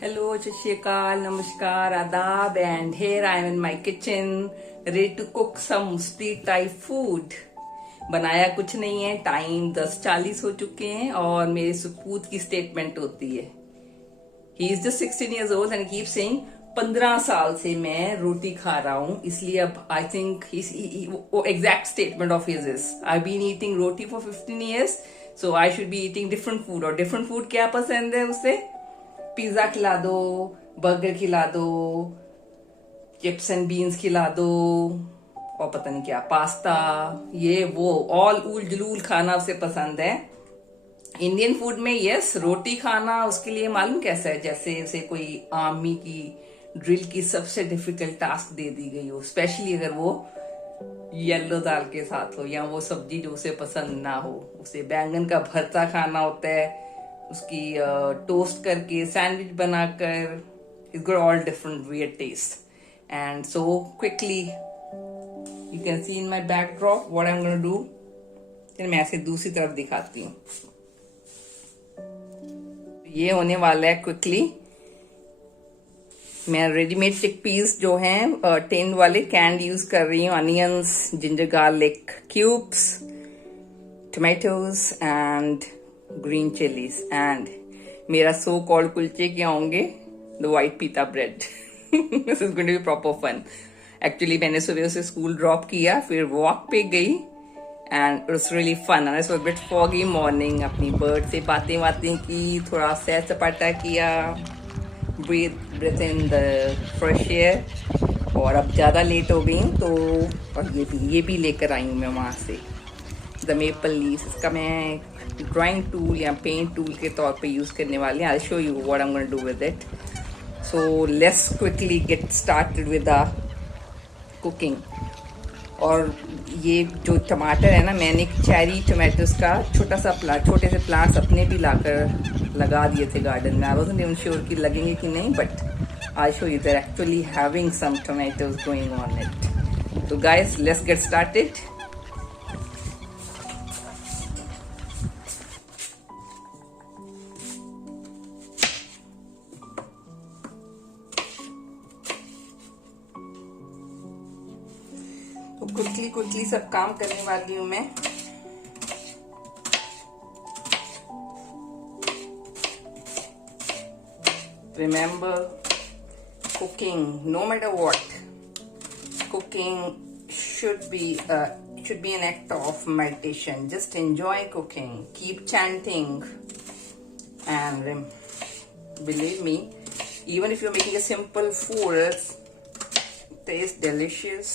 Hello, Shashikal, Namaskar, Adab, and here I am in my kitchen, ready to cook some street type food. बनाया कुछ नहीं है, time 10:40 हो चुके हैं और मेरे सुपूत की स्टेटमेंट होती है. He is just 16 years old and keep saying 15 साल से मैं रोटी खा रहा हूँ, इसलिए अब I think exact statement of his is I been eating roti for 15 years, so I should be eating different food. और डिफरेंट फूड क्या पसंद है उसे? पिज्जा खिला दो, बर्गर खिला दो, चिप्स एंड बीन्स खिला दो, और पता नहीं क्या, पास्ता, ये वो ऑल ऊल जलूल खाना उसे पसंद है. इंडियन फूड में यस, रोटी खाना उसके लिए मालूम कैसा है, जैसे उसे कोई आर्मी की ड्रिल की सबसे डिफिकल्ट टास्क दे दी गई हो, स्पेशली अगर वो येलो दाल के साथ हो या वो सब्जी जो उसे पसंद ना हो. उसे बैंगन का भरता खाना होता है, उसकी टोस्ट करके सैंडविच बनाकर. It's got all different weird taste. And so quickly you can see in my backdrop what I am gonna do. मैं ऐसे दूसरी तरफ दिखाती हूँ. ये होने वाला है क्विकली. मैं रेडीमेड चिकपीस जो हैं टिन वाले कैंड यूज कर रही हूँ. Onions, ginger garlic cubes, tomatoes and green chillies. And मेरा सो कॉल्ड कुलचे क्या होंगे? The white pita bread. This is going to be proper fun. Actually मैंने सुबह उसे स्कूल ड्रॉप किया, फिर वॉक पे गई and it was really fun. And it's a bit foggy morning. अपनी बर्ड से बातें की, थोड़ा सैर सपाटा किया, breathe in the fresh air. और अब ज़्यादा लेट हो गई हूँ, तो और ये भी लेकर आई हूँ मैं वहाँ से, द मेपल लीव्स. इसका मैं ड्राइंग टूल या पेंट टूल के तौर पे यूज़ करने वाली हूँ. आई show you what I am gonna do with it. So let's quickly get started with the cooking. और ये जो टमाटर है ना, मैंने चेरी टोमेटोज का छोटे से प्लांट्स अपने भी लाकर लगा दिए थे गार्डन में. आई वाज़न्ट इवन श्योर कि लगेंगे कि नहीं, but I show you there actually having some tomatoes going on it. So guys, let's get started. तो क्विकली सब काम करने वाली हूँ मैं. Remember, cooking, no matter what, cooking should be an act of meditation. Just enjoy cooking. Keep chanting, and believe me, even if you're making a simple food, it tastes delicious,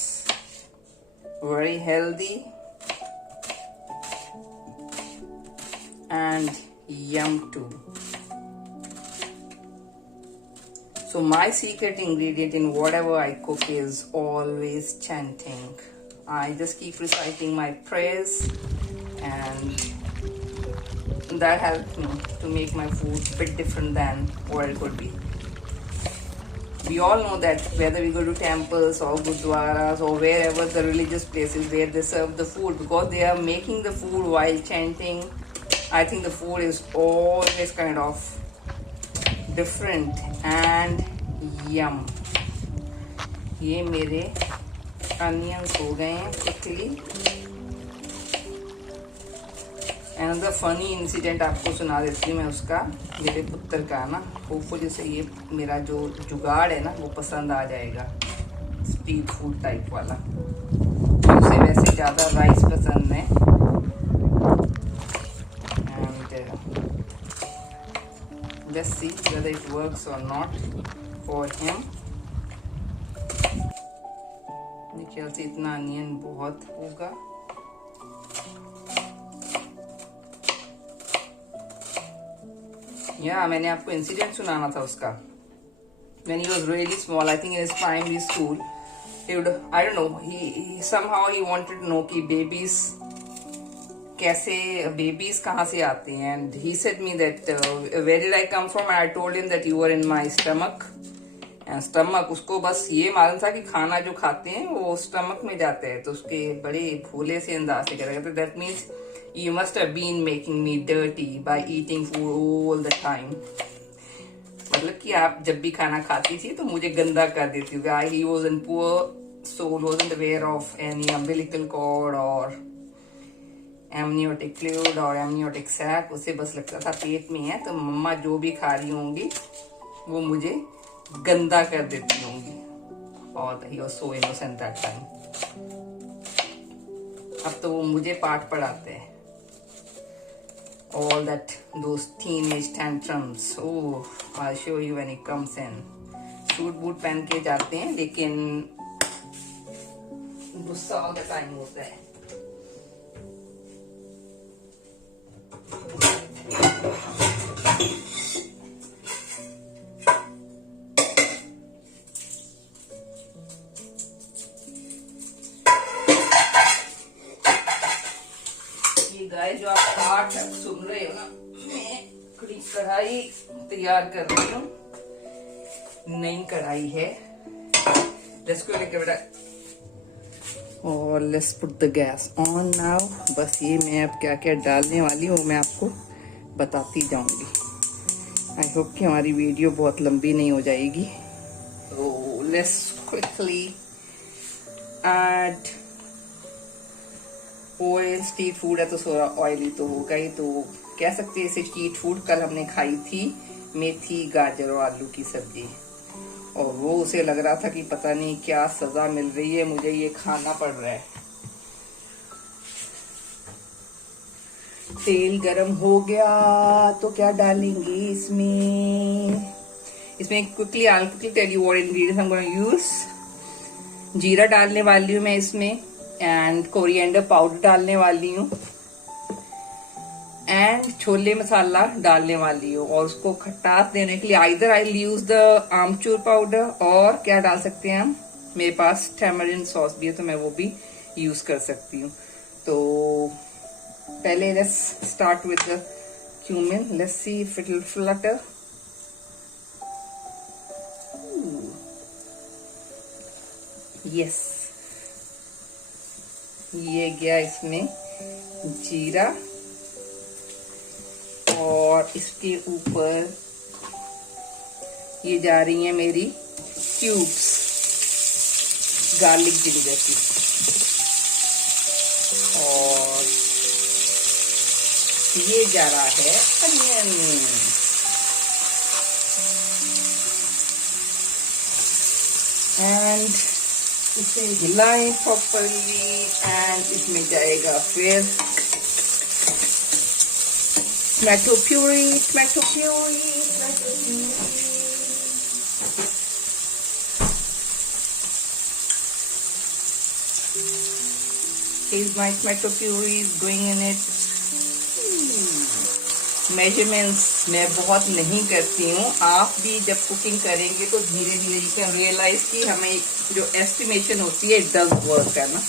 very healthy, and yum too. So my secret ingredient in whatever I cook is always chanting. I just keep reciting my prayers, and that helps me to make my food a bit different than what it could be. We all know that whether we go to temples or gurdwaras or wherever the religious places where they serve the food, because they are making the food while chanting, I think the food is always kind of different and yum. ये मेरे onions हो गए हैं quickly. Another funny incident आपको सुना देती हूँ मैं उसका, मेरे पुत्र का ना. होपफुली से ये मेरा जो जुगाड़ है ना वो पसंद आ जाएगा, स्ट्रीट फूड टाइप वाला. उसे वैसे ज़्यादा राइस पसंद है. Let's see whether it works or not for him. मेरे ख्याल से इतना अनियन बहुत होगा. मैंने आपको इंसिडेंट सुनाना था उसका. When he was really small, I think in his primary school, he would, I don't know, he somehow he wanted to know कि babies कहाँ से आते हैं. And he said me that where did I come from? And I told him that you were in my stomach. And stomach, उसको बस ये मालूम था कि खाना जो खाते हैं वो स्टमक में जाता है. तो उसके बड़े भोले से अंदाज से कहते थे, that means you must have been making me dirty by eating food all the time. कि आप जब भी खाना खाती थी तो मुझे गंदा कर देती हूँ। He was in poor soul, wasn't aware of any umbilical cord और एमनियोटिक फ्लूइड और एमनियोटिक सैक। उसे बस लगता था पेट में है, तो मम्मा जो भी खा रही होंगी वो मुझे गंदा कर देती होंगी। और he was so innocent that time. अब तो वो मुझे पाठ पढ़ाते हैं। All that those teenage tantrums. Oh, I'll show you when it comes in. Suit boot पहन के जाते हैं, लेकिन गुस्सा ऑल द टाइम होता है। गाइस, जो आप पाठ सुन रहे हो ना, मैं कढ़ाई तैयार कर रही हूँ। नई कढ़ाई है। लेट्स गो लेके बेटा, और let's put the gas on now. बस ये मैं अब क्या क्या डालने वाली हूँ मैं आपको बताती जाऊंगी। आई होप कि हमारी वीडियो बहुत लंबी नहीं हो जाएगी। तो let's quickly add oil. Street food है तो थोड़ा ऑयली तो होगा ही, तो कह सकते हैं इसे स्ट्रीट फूड। कल हमने खाई थी मेथी गाजर और आलू की सब्जी, और वो उसे लग रहा था कि पता नहीं क्या सजा मिल रही है, मुझे ये खाना पड़ रहा है। तेल गरम हो गया तो क्या डालेंगे इसमें? Quickly I will tell you what ingredients I am going to use. जीरा डालने वाली हूँ मैं इसमें, एंड कोरिएंडर पाउडर डालने वाली हूँ, एंड छोले मसाला डालने वाली हूँ। और उसको खटास देने के लिए either I use the amchur powder, और क्या डाल सकते हैं हम, मेरे पास टैमरिन सॉस भी है तो मैं वो भी यूज कर सकती हूँ। तो पहले let's start with the cumin. Let's see if it will flutter. Yes. ये गया इसमें जीरा, और इसके ऊपर ये जा रही है मेरी क्यूब्स गार्लिक जिंजर की, और ये जा रहा है अनियन। एंड इसे हिलाएं प्रॉपरली, एंड इसमें जाएगा फिर tomato puree. Here's my tomato puree is going in it. Measurements मैं बहुत नहीं करती हूँ। आप भी जब कुकिंग करेंगे तो धीरे धीरे यू कैन रियलाइज कि हमें जो एस्टिमेशन होती है इट डज वर्क है ना।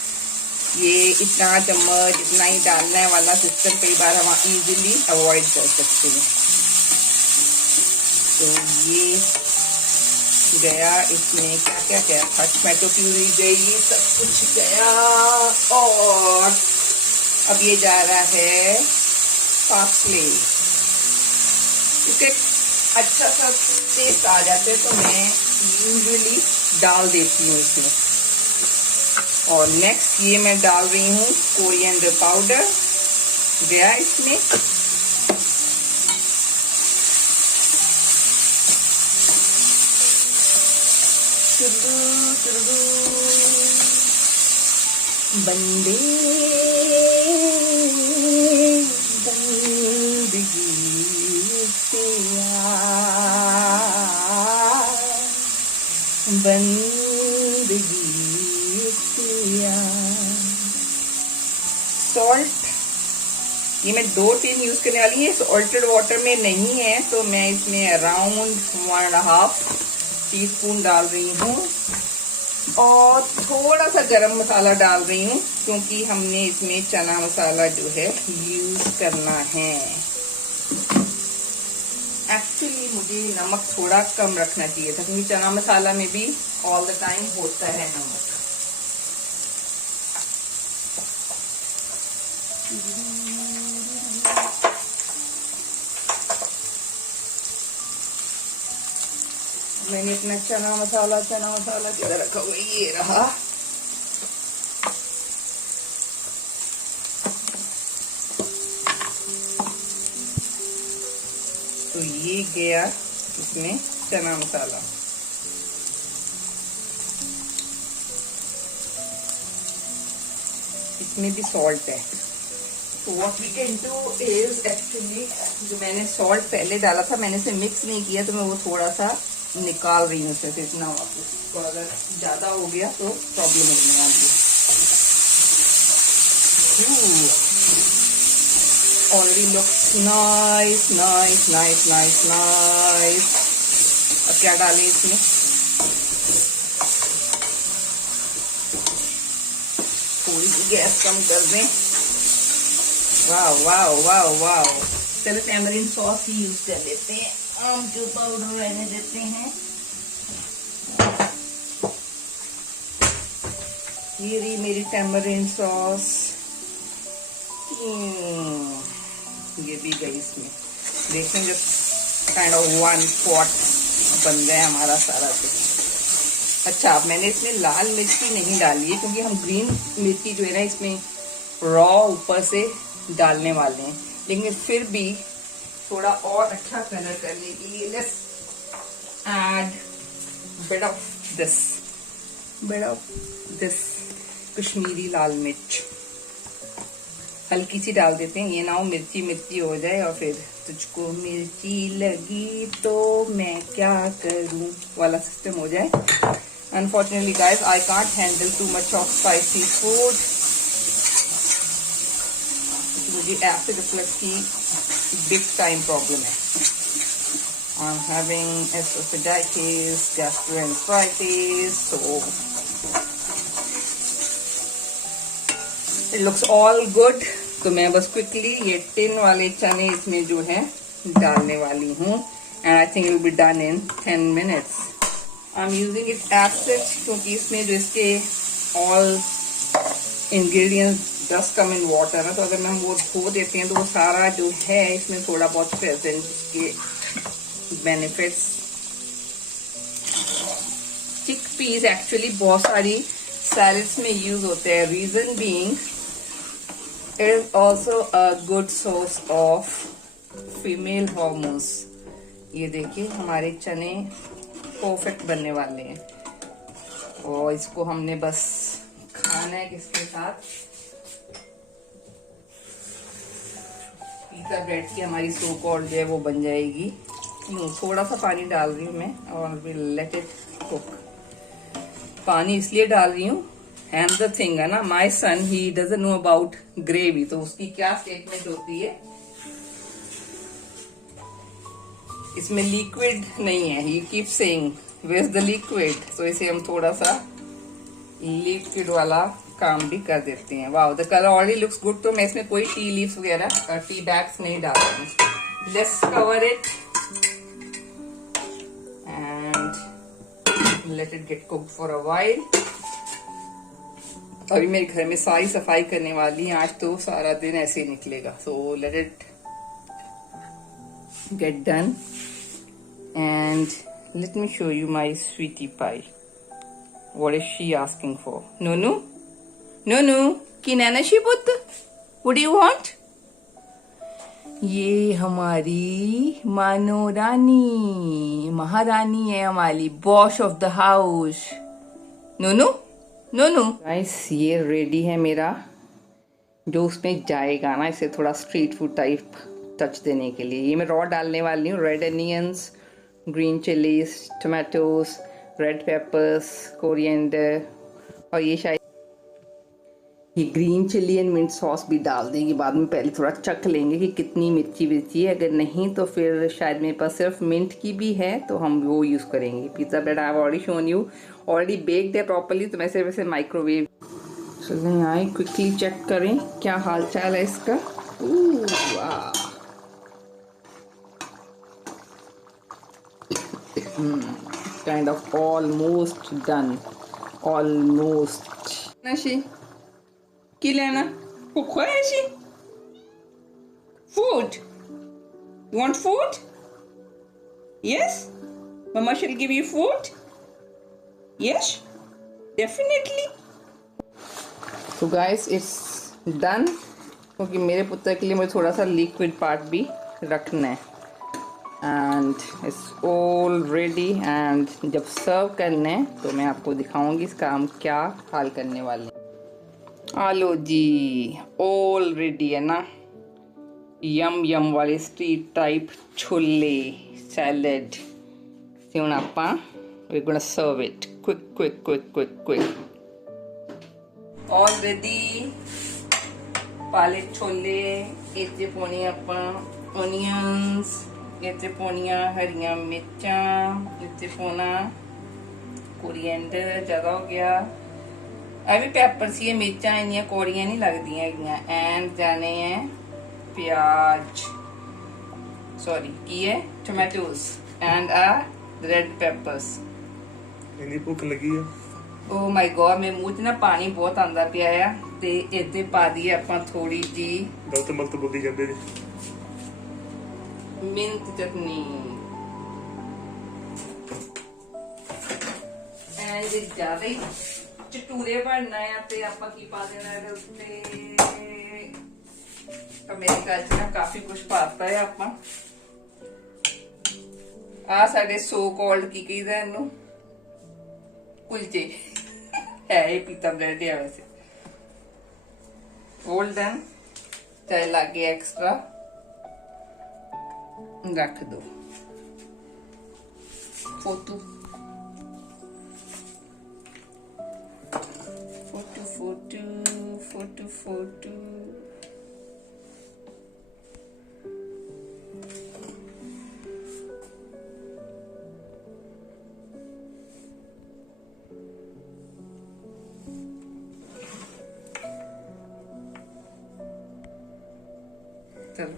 ये इतना चम्मच इतना ही डालना है वाला सिस्टम कई बार हम इजीली अवॉइड कर सकते हैं। तो ये गया, इसमें क्या क्या गया था, टमाटो प्यूरी गई, सब कुछ गया, और अब ये जा रहा है पार्सले। इसके अच्छा सा टेस्ट आ जाते हैं तो मैं यूजुअली डाल देती हूँ इसमें। और नेक्स्ट ये मैं डाल रही हूँ कोरिएंडर पाउडर, गया इसमें, बंदे बंदगी बंदगी। सॉल्ट ये मैं 2 टीन यूज करने वाली है, सॉल्टेड वाटर में नहीं है, तो मैं इसमें अराउंड 1.5 टीस्पून डाल रही हूँ। और थोड़ा सा गरम मसाला डाल रही हूँ, क्योंकि हमने इसमें चना मसाला जो है यूज करना है। एक्चुअली मुझे नमक थोड़ा कम रखना चाहिए था, क्योंकि चना मसाला में भी ऑल द टाइम होता है नमक। मैंने अपना चना मसाला किधर रखा हुआ, ये रहा। तो ये गया इसमें चना मसाला। इसमें भी सॉल्ट है। तो what we can do is actually, जो मैंने सॉल्ट पहले डाला था मैंने इसे मिक्स नहीं किया, तो मैं वो थोड़ा सा निकाल रही हूँ उसमें से इतना वापस। तो अगर ज्यादा हो गया तो प्रॉब्लम होने वाली है। Already looks nice nice nice nice nice. अब क्या डालें इसमें? थोड़ी सी गैस कम कर दें। Wow wow wow wow. चलो टैमरिन सॉस ही यूज कर लेते हैं, आमचूर पाउडर रहने देते हैं। ये रही मेरी टैमरिन सॉस। ये भी गई इसमें। देखें जब काइंड ऑफ वन पॉट बन गया हमारा सारा कुछ। अच्छा, अब मैंने इसमें लाल मिर्ची नहीं डाली है क्योंकि हम ग्रीन मिर्ची जो है ना इसमें रॉ ऊपर से डालने वाले हैं, लेकिन फिर भी थोड़ा और अच्छा कलर करने के लिए let's add bit of this Kashmiri lal mirch. हल्की सी डाल देते हैं, ये ना हो मिर्ची मिर्ची हो जाए और फिर तुझको मिर्ची लगी तो मैं क्या करूं वाला सिस्टम हो जाए। Unfortunately guys, I can't handle too much of spicy food. मुझे एसिड रिफ्लक्स की बिग टाइम प्रॉब्लम है। I'm having esophagitis, gastroenteritis, so it looks all good. तो मैं बस क्विकली ये टिन वाले चने इसमें जो है डालने वाली हूँ, and I think it will be done in 10 minutes. I'm using it as such क्योंकि इसमें जो इसके all ingredients just come in water है, तो अगर हम वो धो देते हैं तो वो सारा जो है इसमें थोड़ा बहुत प्रेजेंट के बेनिफिट्स। चिकपीस एक्चुअली बहुत सारी सैलड्स में यूज होते हैं। Reason being it is also a good source of female hormones. ये देखिए हमारे चने परफेक्ट बनने वाले हैं और इसको हमने बस खाना है किसके साथ, पिज़्ज़ा ब्रेड की हमारी सो कॉल्ड जो है वो बन जाएगी। थोड़ा सा पानी डाल रही हूँ मैं और विल लेट इट कुक। पानी इसलिए डाल रही हूँ, एंड द थिंग है ना, my son he doesn't know about gravy, तो उसकी क्या स्टेटमेंट होती है, इसमें लिक्विड नहीं है, he keep saying where is the liquid. तो इसे हम थोड़ा सा लिक्विड वाला काम भी कर देते हैं। Wow, the colour already looks good. तो मैं इसमें कोई टी लीव्स वगैरह टी बैग्स नहीं डाल रही हूँ। Let's cover it and let it get cooked for a while. अभी मेरे घर में सारी सफाई करने वाली है, आज तो सारा दिन ऐसे ही निकलेगा। So let it get done and let me show you my sweetie pie. What is she asking for? Nunu? Nunu? Kinana Shibut? What do you want? ये हमारी मानो रानी महारानी है, हमारी boss of the house. Nonu Nonu guys, ये ready है मेरा जो उसमें जाएगा ना, इसे थोड़ा स्ट्रीट फूड टाइप टच देने के लिए। ये मैं रॉ डालने वाली हूँ, red onions, green chillies, tomatoes, red peppers, coriander, और ये शायद ये green chilli and mint sauce भी डाल देंगे बाद में। पहले थोड़ा चख लेंगे कि कितनी मिर्ची विर्ची है, अगर नहीं तो फिर शायद मेरे पास सिर्फ मिंट की भी है तो हम वो यूज़ करेंगे। Pizza bread I have already shown you, already baked है प्रॉपरली, तो मैं सिर्फ इसे माइक्रोवेव। चलें आए क्विकली चेक करें क्या हाल चाल है इसका। वाह, kind of almost done, almost. Nashi, Kilena, Pukwaishi, food. You want food? Yes. Mama shall give you food. Yes, definitely. So guys, it's done. क्योंकि मेरे पुत्र के लिए मुझे थोड़ा सा लिक्विड पार्ट भी रखना है. And it's all ready. And जब सर्व करना है तो मैं आपको दिखाऊंगी इसका हम क्या हाल करने वाले हैं. आलो जी, ऑल रेडी है ना. यम यम वाले स्ट्रीट टाइप छोले सैलड से ਹੁਣ ਆਪਾਂ we're gonna serve it quick. all ready. ਪਾਲਕ ਛੋਲੇ ਇੱਥੇ ਪਾਉਣੇ ਆਪਾਂ onions, ਇੱਥੇ ਪਾਉਣੀਆਂ ਹਰੀਆਂ ਮਿਰਚਾਂ, ਇੱਥੇ ਪਾਉਣਾ ਕੋਰੀਐਂਡਰ. ਜ਼ਿਆਦਾ ਹੋ ਗਿਆ. ਇਹ ਵੀ ਪੈਪਰ ਸੀ. ਇਹ ਮਿਰਚਾਂ ਇੰਨੀਆਂ ਕੌੜੀਆਂ ਨਹੀਂ ਲੱਗਦੀਆਂ ਹੈਗੀਆਂ. ਐਂਡ ਜਾਣੇ ਹੈ ਪਿਆਜ਼, ਸੌਰੀ ਕੀ ਹੈ ਟੋਮੈਟੋਸ ਐਂਡ ਆ ਰੈਡ ਪੈਪਰਸ. ਇੰਨੀ ਭੁੱਖ ਲੱਗੀ ਆ. ਓ ਮਾਈ ਗॉड, ਮੇਰੇ ਮੂੰਹ 'ਚ ਨਾ ਪਾਣੀ ਬਹੁਤ ਆਂਦਾ ਪਿਆ ਆ. ਤੇ ਇੱਥੇ ਪਾ ਦਈਏ ਆਪਾਂ ਥੋੜੀ ਜੀ ਗਲਤ ਮਲਤ ਬੋਲੀ ਜਾਂਦੇ ਜੀ. ਮਿੰਟ ਚਟਨੀ. ਐਂਡ ਜ਼ਿਆਦਾ ਹੀ ਚਟੂਰੇ ਬਣਨਾ ਆ ਤੇ ਆਪਾਂ ਕੀ ਪਾ ਦੇਣਾ ਇਹਦੇ ਉੱਤੇ. ਤਾਂ ਮੇਰੇ ਘਰ 'ਚ ਨਾ ਕਾਫੀ ਕੁਝ ਪਾਤਾ ਹੈ ਆਪਾਂ. ਆ ਸਾਡੇ ਸੋ ਕਾਲਡ ਕੀ ਕਹਿੰਦੇ ਇਹਨੂੰ, ਕੁਲਚੇ ਹੈ. ਇਹ ਪੀਤਾ ਬ੍ਰੈਡ ਹੈ ਵੈਸੇ. गोल्डन चाहे लागे एक्स्ट्रा रख दो. फोटो चलो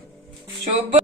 शुभ